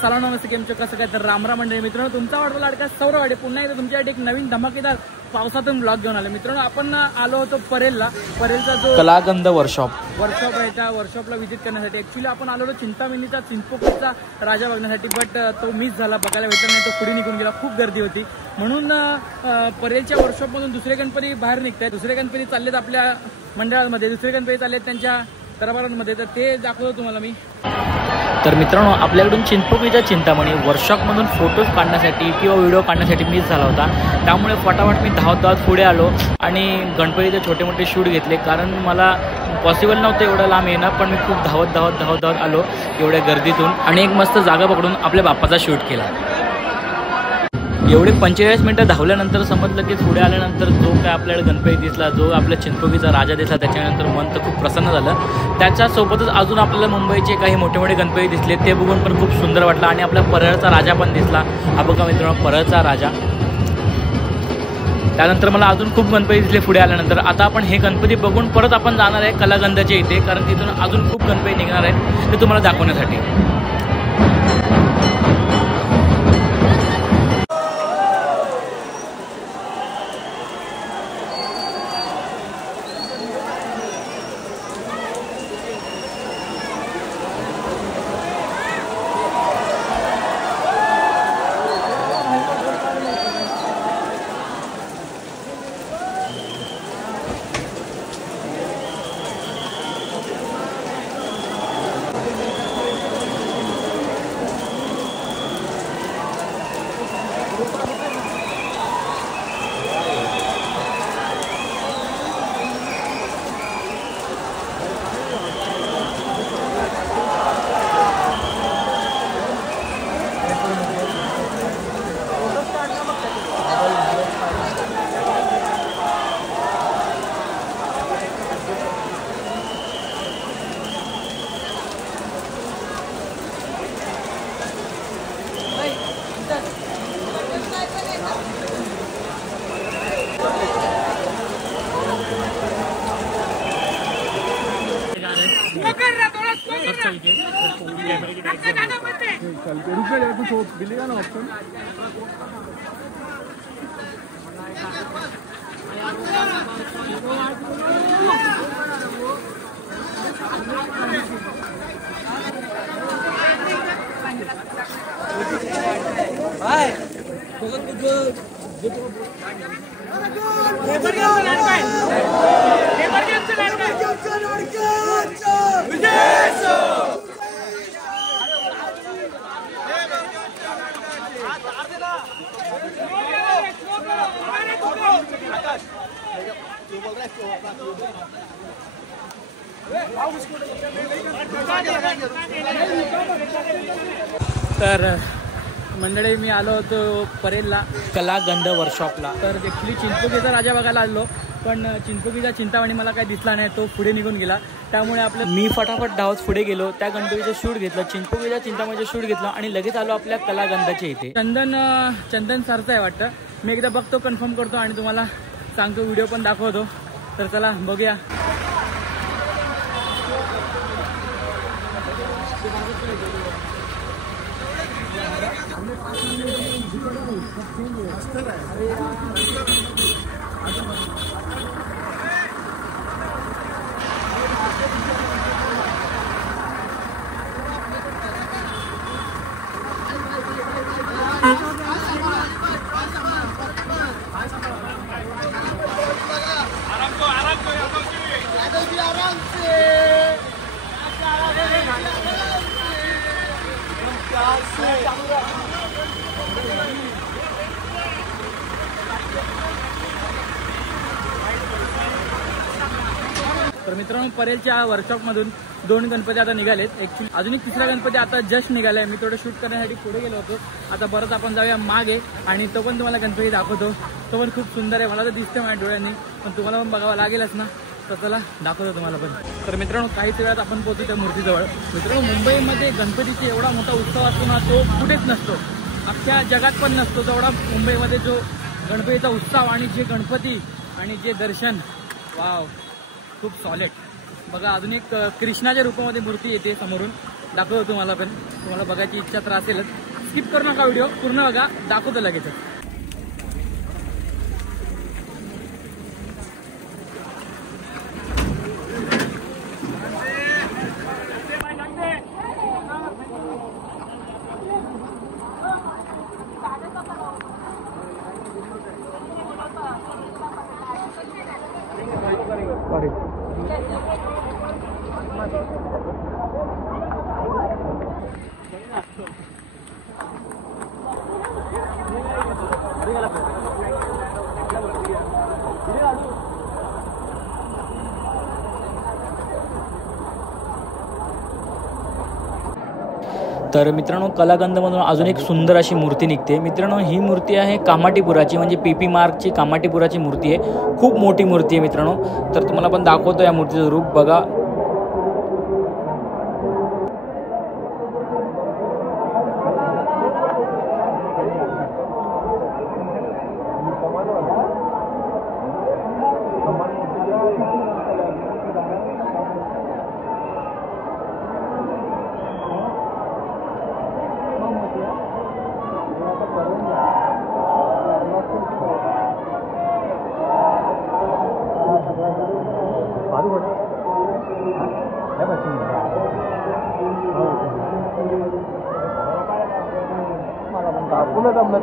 सलाम नमस्ते केमचं कसं काय तर रामराम मंडळी मित्रांनो तुमचा वाटतो लाडका सौरवाडे पुन्हा एकदा तुमच्यासाठी एक नवीन धमाकेदार पावसातून ब्लॉग घेऊन आले मित्रांनो आपण आलो होतो परेलला जो कलागंध वर्कशॉप आहे त्या वर्कशॉपला व्हिजिट करण्यासाठी ऍक्च्युली आपण आलो होतो चिंतामणीचा चिंचपोकळीचा राजा बघण्यासाठी बट तो मिस झाला बघायला भेटला नाही तो पुढे निघून गेला खूप गर्दी होती म्हणून परेलच्या वर्कशॉपमधून दुसरे गणपती बाहेर निघतायत दुसरे गणपती चाललेत आपल्या मंडळामध्ये दुसरे गणपती चाललेत त्यांच्या दरबारांमध्ये तर ते दाखवतो तुम्हाला मी तर मित्रांनो आपल्याकडून चिंचपोकळीच्या चिंतामणी वर्कशॉपमधून फोटोज काढण्यासाठी किंवा व्हिडिओ काढण्यासाठी मिस झाला होता त्यामुळे फटाफट मी धावत पुढे आलो आणि गणपतीचे छोटे मोठे शूट घेतले कारण मला पॉसिबल नव्हतं एवढं लांब येणं पण मी खूप धावत आलो एवढ्या गर्दीतून आणि एक मस्त जागा पकडून आपल्या बाप्पाचा शूट केला एवढे 45 मिनिटं धावल्यानंतर समजलं की पुढे आल्यानंतर जो काय आपल्याला गणपती दिसला जो आपल्या चिंचपोकळीचा राजा दिसला त्याच्यानंतर मन तर खूप प्रसन्न झालं त्याच्यासोबतच अजून आपल्याला मुंबईचे काही मोठे मोठे गणपती दिसले ते बघून पण खूप सुंदर वाटलं आणि आपला परळचा राजा पण दिसला हा बघा मित्रांनो परळचा राजा त्यानंतर मला अजून खूप गणपती दिसले पुढे आल्यानंतर आता आपण हे गणपती बघून परत आपण जाणार आहे कलागंधाच्या इथे कारण तिथून अजून खूप गणपती निघणार आहेत ते तुम्हाला दाखवण्यासाठी मिलेगा ना ऑप्शन तर मंडळी मी आलो होतो परेलला कलागंध वर्कशॉपला तर ऍक्च्युली चिंचपोकळीचा राजा बघायला आलो पण चिंचपोकळीचा चिंतामणी मला काही दिसला नाही तो पुढे निघून गेला त्यामुळे आपलं मी फटाफट धावत पुढे गेलो त्या गणपतीचं शूट घेतलं चिंचपोकळीच्या चिंतामणीचं शूट घेतलं आणि लगेच आलो आपल्या कलागंधाच्या इथे चंदन सरचं आहे वाटतं मी एकदा बघतो कन्फर्म करतो आणि तुम्हाला सांगतो व्हिडिओ पण दाखवतो तर चला बघूया तर मित्रांनो परेलच्या वर्कशॉपमधून 2 गणपती आता निघालेत ऍक्च्युली अजून एक तिसरा गणपती आता जस्ट निघालाय मी थोडं शूट करण्यासाठी पुढे गेलो होतो आता परत आपण जाऊया मागे आणि तो पण तुम्हाला गणपती दाखवतो तो पण खूप सुंदर आहे मला तर दिसतंय माझ्या डोळ्यांनी पण तुम्हाला पण बघावं लागेलच ना तर चला दाखवतो तुम्हाला पण तर मित्रांनो काही वेळात आपण पोहोचू त्या मूर्तीजवळ मित्रांनो मुंबईमध्ये गणपतीचा एवढा मोठा उत्सव असतो ना तो कुठेच नसतो अख्ख्या जगात पण नसतो तेवढा मुंबईमध्ये जो गणपतीचा उत्सव आणि जे गणपती आणि जे दर्शन वाव खूप सॉलिड बघा अजून एक कृष्णाच्या रूपामध्ये मूर्ती येते समोरून, दाखवतो तुम्हाला, पण तुम्हाला बघायची इच्छा तर असेलच. स्किप करू नका व्हिडिओ, पूर्ण बघा, दाखवतो लगेच. तर मित्रांनो कलाकंदमधून अजून एक सुंदर अशी मूर्ती निघते. मित्रांनो ही मूर्ती आहे कामाटीपुराची, म्हणजे PP मार्गची कामाटीपुराची मूर्ती आहे. खूप मोठी मूर्ती आहे मित्रांनो. तर तुम्हाला पण दाखवतो या मूर्तीचं रूप बघा.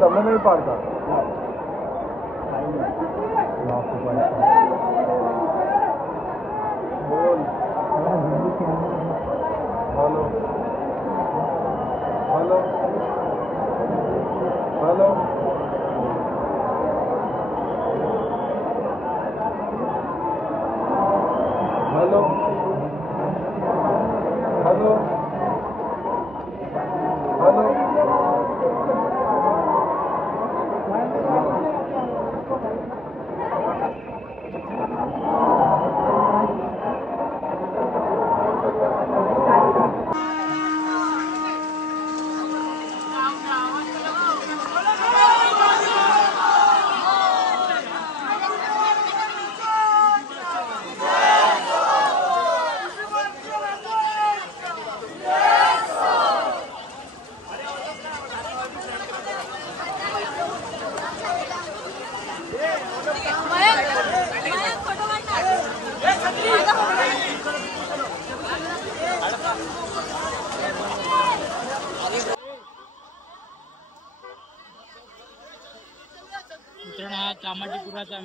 तबला नहीं पाड़ता. बोल. Hello hello hello. Hello hello hello.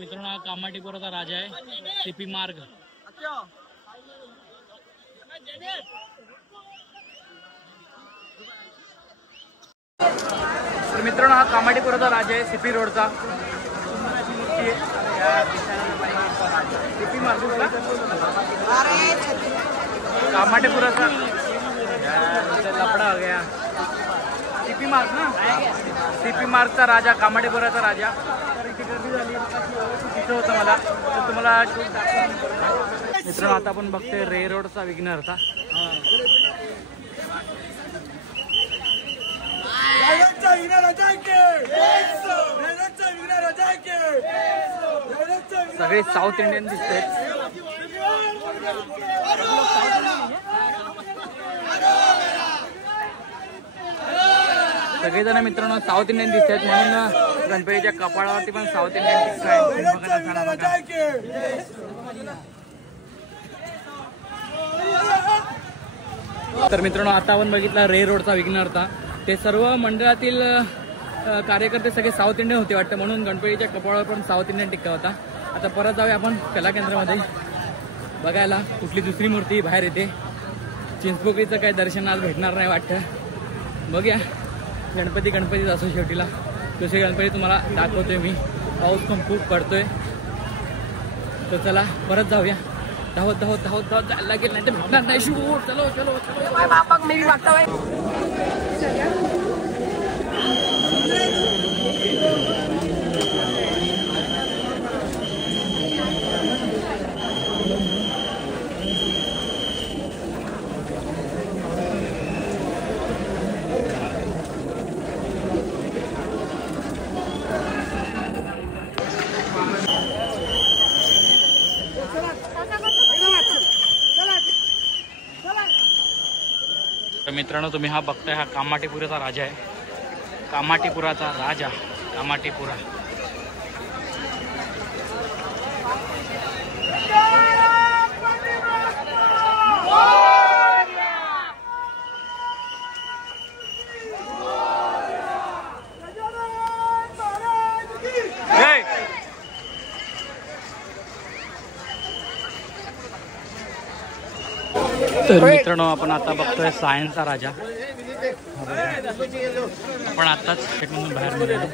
मित्रांनो हा कामाटीपुराचा राजा आहे, CP मार्ग. तर मित्रांनो हा कामाटीपुराचा राजा आहे, CP रोडचा. CP मार्ग कामाटीपुराचा लफड़ा हो गया. CP मार्ग ना, CP मार्गचा राजा, कामाटीपुराचा राजा. तिथं होतं मला, तर तुम्हाला मित्रांनो आता आपण बघतोय रे रोडचा विघ्नहर्ता. सगळे साऊथ इंडियन दिसत आहेत. सगळेजण मित्रांनो साऊथ इंडियन दिसत आहेत, म्हणून गणपतीच्या कपाळावरती पण साऊथ इंडियन टिक्का आहे. तर मित्रांनो आता आपण बघितला रे रोडचा विघ्नहर्ता. ते सर्व मंडळातील कार्यकर्ते सगळे साऊथ इंडियन होते वाटतं, म्हणून गणपतीच्या कपाळावर पण साऊथ इंडियन टिक्का होता. आता परत जाऊया आपण कला केंद्रामध्ये बघायला कुठली दुसरी मूर्ती बाहेर येते. चिंचपोकळीचं काही दर्शन आज भेटणार नाही वाटतं. बघूया, गणपतीच असो शेवटीला. दुसरे गणपती तुम्हाला दाखवतोय मी. पाऊस पण खूप पडतोय, तर चला परत जाऊया. धावत जायला लागेल, नाही तर भेटणार नाही शूट. चलो चलो चलो मी वागता. मित्रांनो तुम्ही हा बघताय, हा कामाठीपुराचा राजा आहे. कामाठीपुराचा राजा, कामाठीपुरा. तर मित्रांनो आपण आता बघतोय सायन्सचा राजा. आपण आताच त्यातून बाहेर निघालो.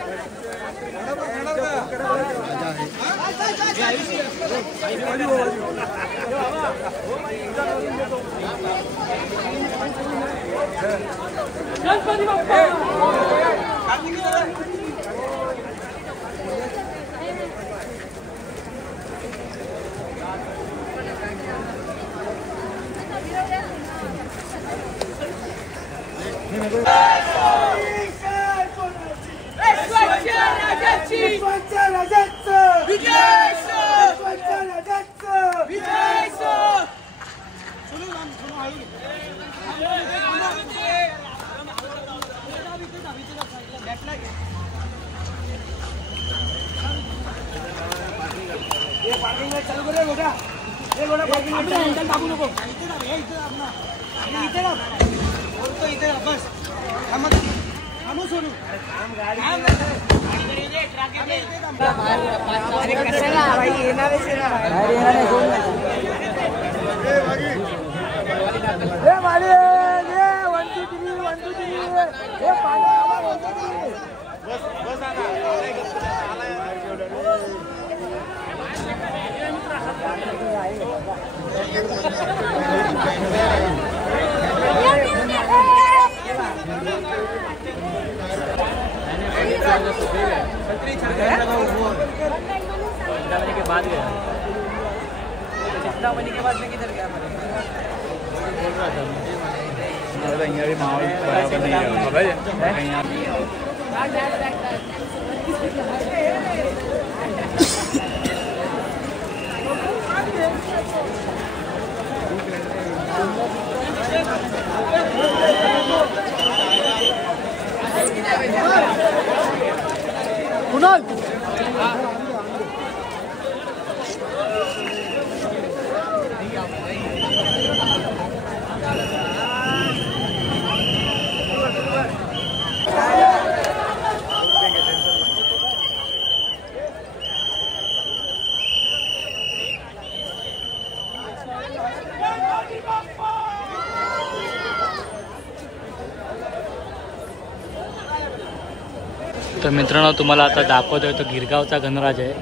तर मित्रांनो तुम्हाला आता दाखवतोय तो गिरगावचा गणराज आहे.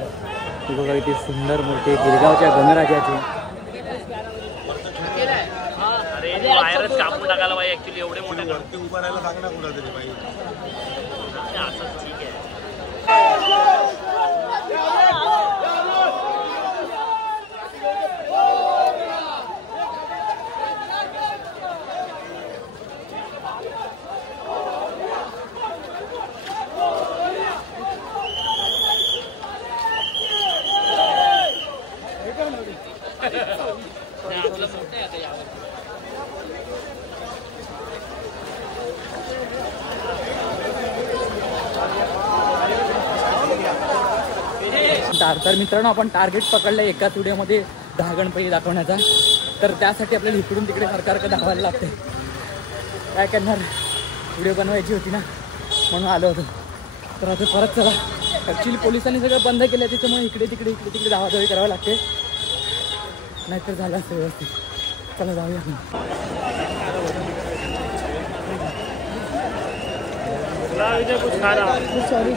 बघा किती सुंदर मूर्ती गिरगावच्या गणराजाची. वायरच कापून टाकायला पाहिजे ऍक्च्युली, एवढे मोठे गणपती उभा राहायला सांगणार कुणातरी पाहिजे. असंच ठीक आहे. तर मित्रांनो आपण टार्गेट पकडलं एकाच व्हिडिओमध्ये 10 गणपती दाखवण्याचा. तर त्यासाठी आपल्याला इकडून तिकडे सारखं धावायला लागते. काय करणार, व्हिडिओ बनवायची होती ना म्हणून आलो होतो. तर आता परत चला, ॲक्च्युली पोलिसांनी सगळं बंद केलं त्याच्यामुळे इकडे तिकडे धावाधावी करावं लागते, नाहीतर झालं असतं व्यवस्थित. चला जाऊया. सॉरी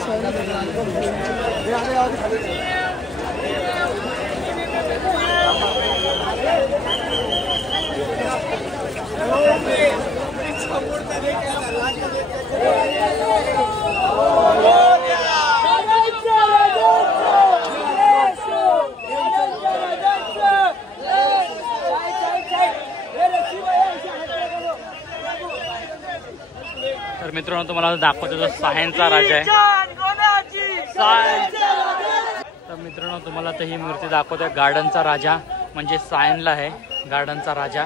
तर मित्रांनो तुम्हाला दाखवतो जो सायन्सचा राजा आहे. तर मित्रांनो तुम्हाला तर ही मूर्ती दाखवतोय गार्डनचा राजा, म्हणजे सायनला आहे गार्डनचा राजा.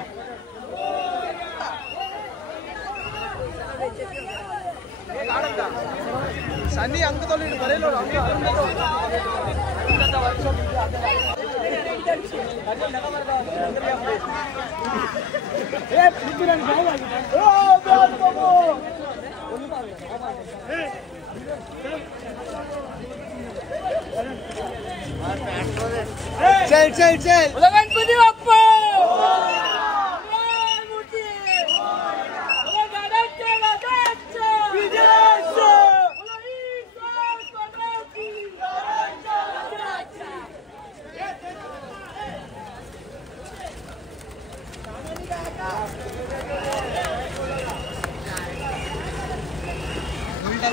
चल चल चल गणपती बाप्पा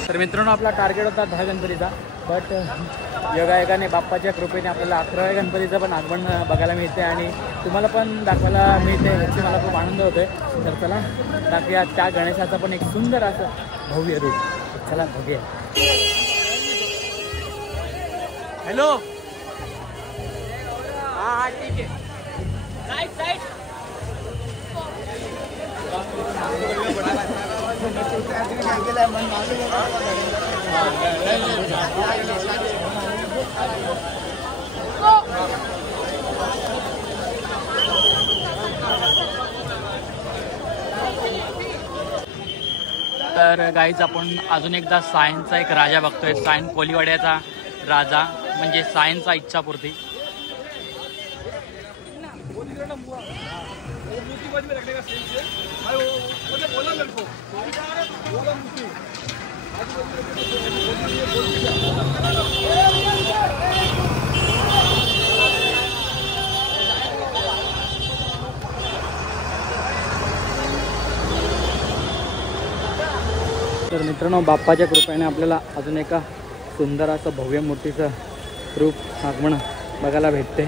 तर मित्रांनो आपला टार्गेट होता 10 गणपतीचा, बट योगायोगाने बाप्पाच्या कृपेने आपल्याला 11व्या गणपतीचं पण आगमन बघायला मिळते आणि तुम्हाला पण दाखवायला मिळते, याची मला खूप आनंद होतोय. तर चला दाखवूया त्या गणेशाचं पण एक सुंदर असं भव्य रूप. चला बघूया. हॅलो, हा ठीक आहे. तर गाईज आपण अजून एकदा सायन्सचा एक राजा बघतोय. सायन्स कोलीवाड्याचा राजा म्हणजे सायन्सचा इच्छापूर्ती. तर मित्रांनो बाप्पाच्या कृपेने आपल्याला अजून एका सुंदर असं भव्य मूर्तीचं रूप आगमन बघायला भेटते.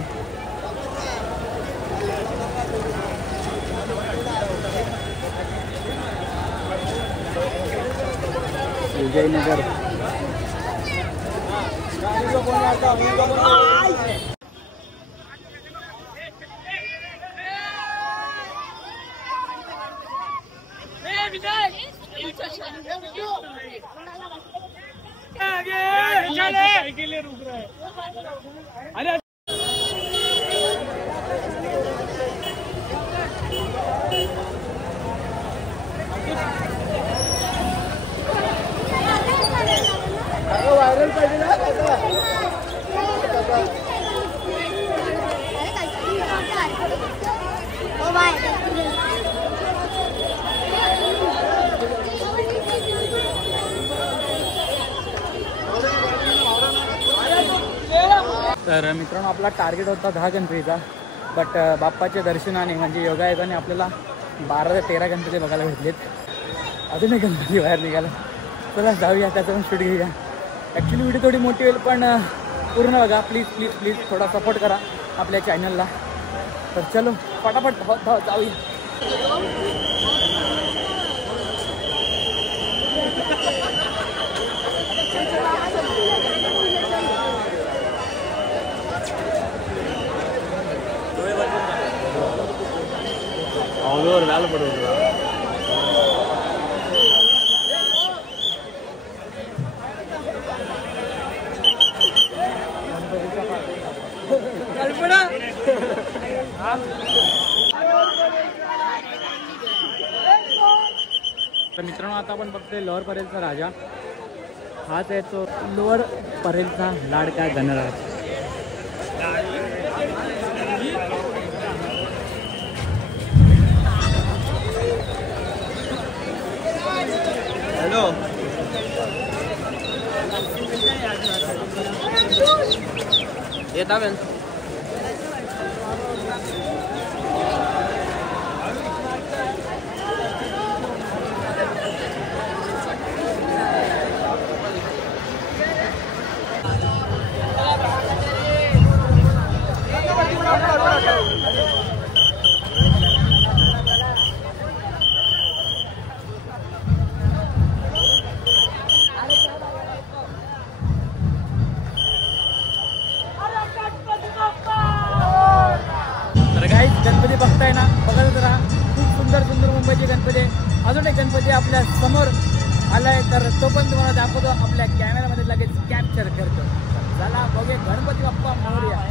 विजयनगर. व्हायरल पाहिजे ना तर मित्रांनो आपला टार्गेट होता 10 गणपतीचा, बट बाप्पाच्या दर्शनाने म्हणजे योगायोगाने आपल्याला 12 ते 13 गणपती बघायला भेटलेत. अजून एक गणपती बाहेर निघाला. चला जाऊया, त्याचा पण शूट घेऊया. ॲक्च्युली व्हिडिओ थोडी मोठी होईल, पण पूर्ण बघा प्लीज प्लीज प्लीज. थोडा सपोर्ट करा आपल्या चॅनलला. तर चलो फटाफट जाऊया. ஒரு வேலை பண்ணுவாங்க. तर मित्रांनो आता आपण बघतोय लोअर परेलचा राजा. हाच आहे तो लोअर परेलचा लाडका गणराज. हॅलो येता वेळ गणपती बघताय ना, बघत राहा. खूप सुंदर सुंदर मुंबईचे गणपती. अजून एक गणपती आपल्या समोर आलाय तर तो पण तुम्हाला दाखवतो, आपल्या कॅमेरामध्ये लगेच कॅप्चर करतो. चला बघूया गणपती बाप्पा मोरया.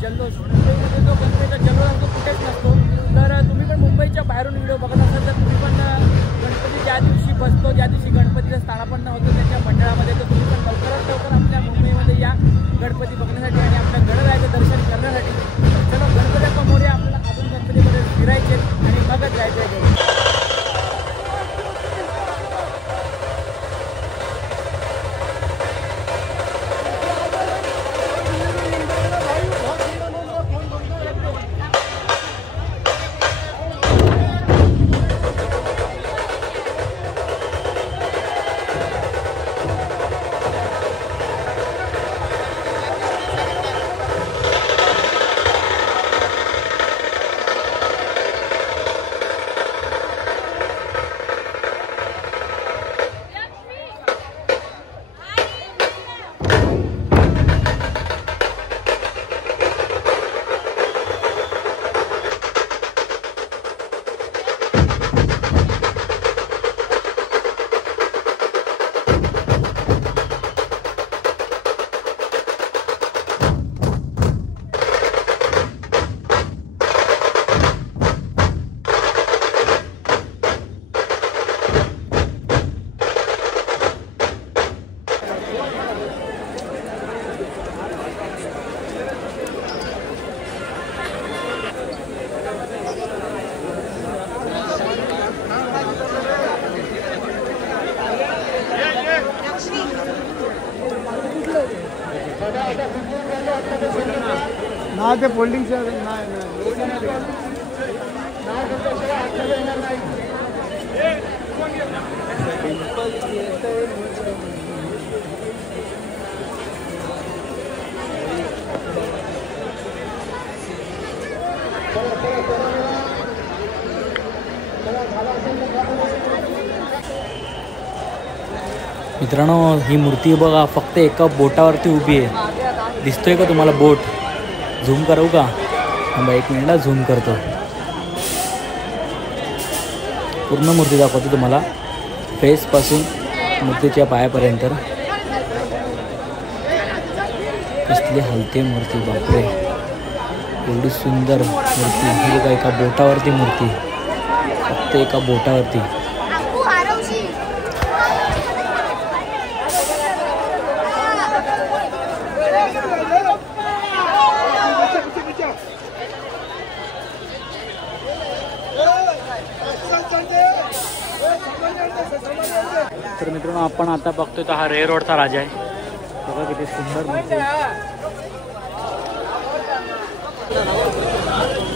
जल्लोष मुंबईमध्ये जो गणपतीचा जल्लोष असतो कुठेच नसतो. तर तुम्ही पण मुंबईच्या बाहेरून व्हिडिओ बघत असाल तर तुम्ही पण गणपती ज्या दिवशी बसतो, ज्या दिवशी गणपतीचं स्थानापन्न होतं त्याच्या मंडळामध्ये, तर तुम्ही पण लवकरात लवकर आपल्या मुंबईमध्ये या गणपती बघण्यासाठी आणि आपल्या गणरायाचं दर्शन करण्यासाठी. चलो गणपती बाप्पा मोरया. आपल्याला अजून गणपतीमध्ये फिरायचे आणि मगच जायचं आहे. ना ते फोल्डिंग नाही. मित्रांनो, ही मूर्ती बघा, फक्त एका बोटावरती उभी आहे. दिसतोय का तुम्हाला बोट? झूम करू का? थांबा एक मिनिटला झूम करतो. पूर्ण मूर्ती दाखवतो तुम्हाला, फेसपासून मूर्तीच्या पायापर्यंत. कसली हलते मूर्ती, बापरे, एवढी सुंदर मूर्ती. ही बघा, एका बोटावरती मूर्ती, फक्त एका बोटावरती. तर मित्रांनो, आपण आता बघतोय तो हा रे रोडचा राजा आहे. बघा किती सुंदर मूर्ती आहे.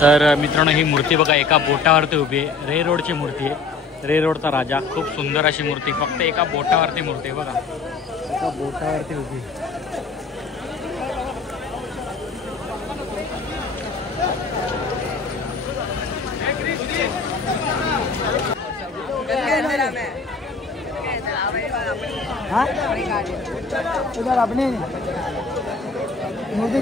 तर मित्रांनो, ही मूर्ती बघा एका बोटावरती उभी आहे. रे रोडची मूर्ती आहे. रे रोडचा राजा, खूप सुंदर अशी मूर्ती, फक्त एका बोटावरती मूर्ती आहे. बघा, एका बोटावरती उभी. इधर अपने मूर्ति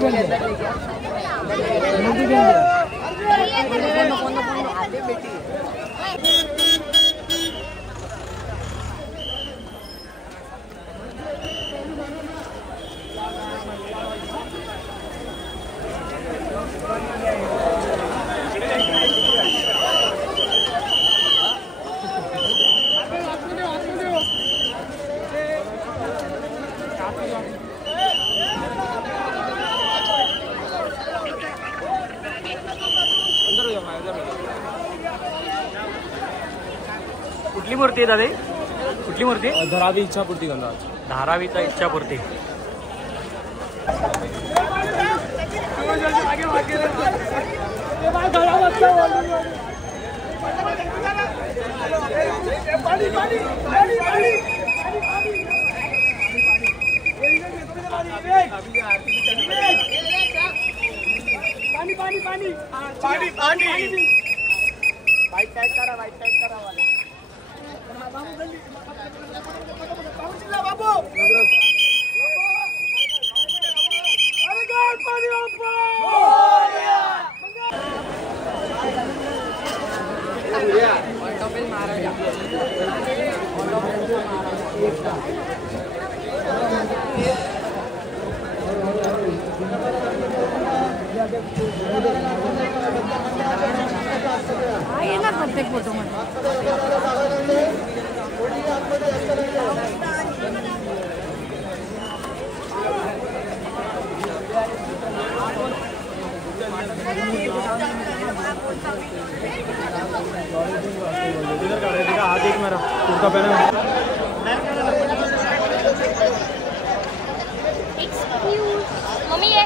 मूर्ती आहे दादा? कुठली मूर्ती? धरावी इच्छापूर्ती गणराज. धारावीचा इच्छापूर्ती. येणार प्रत्येक फोटो मध्ये. हाथ एक मेरा कुर्ता पहना. मम्मी ये.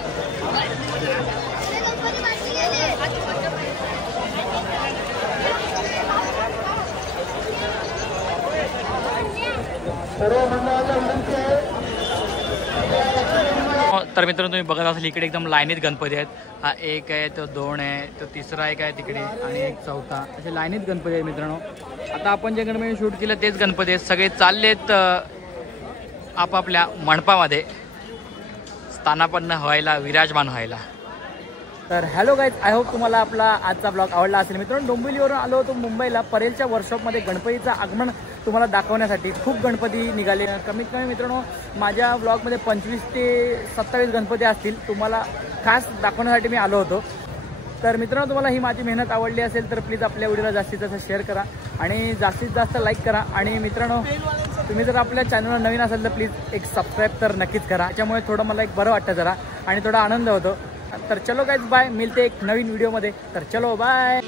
तर मित्रांनो तुम्ही बघत असाल इकडे एकदम लाईनीत गणपती आहेत. हा एक आहे, तो दोन आहे, तो तिसरा एक आहे तिकडे आणि एक चौथा. असे लाईनीत गणपती आहेत मित्रांनो. आता आपण जे गणपती शूट केलं तेच गणपती आहेत. सगळे चाललेत आपापल्या मंडपामध्ये स्थानापन्न व्हायला, विराजमान व्हायला. तर हॅलो गाईज, आय होप तुम्हाला आपला आजचा ब्लॉग आवडला असेल. मित्रांनो डोंबिवलीवरून आलो होतो मुंबईला परेलच्या वर्कशॉपमध्ये गणपतीचं आगमन तुम्हाला दाखवण्यासाठी. खूप गणपती निघाले. कमीत कमी मित्रांनो माझ्या ब्लॉगमध्ये 25 ते 27 गणपती असतील. तुम्हाला खास दाखवण्यासाठी मी आलो होतो. तर मित्रांनो तुम्हाला ही माझी मेहनत आवडली असेल तर प्लीज आपल्या व्हिडिओला जास्तीत जास्त शेअर करा आणि जास्तीत जास्त लाईक करा. आणि मित्रांनो तुम्ही जर आपल्या चॅनलवर नवीन असेल तर प्लीज एक सबस्क्राईब तर नक्कीच करा. त्याच्यामुळे थोडं मला एक बरं वाटतं जरा आणि थोडा आनंद होतो. तर चलो गाईज बाय, मिळते एक नवीन व्हिडिओमध्ये. तर चलो बाय.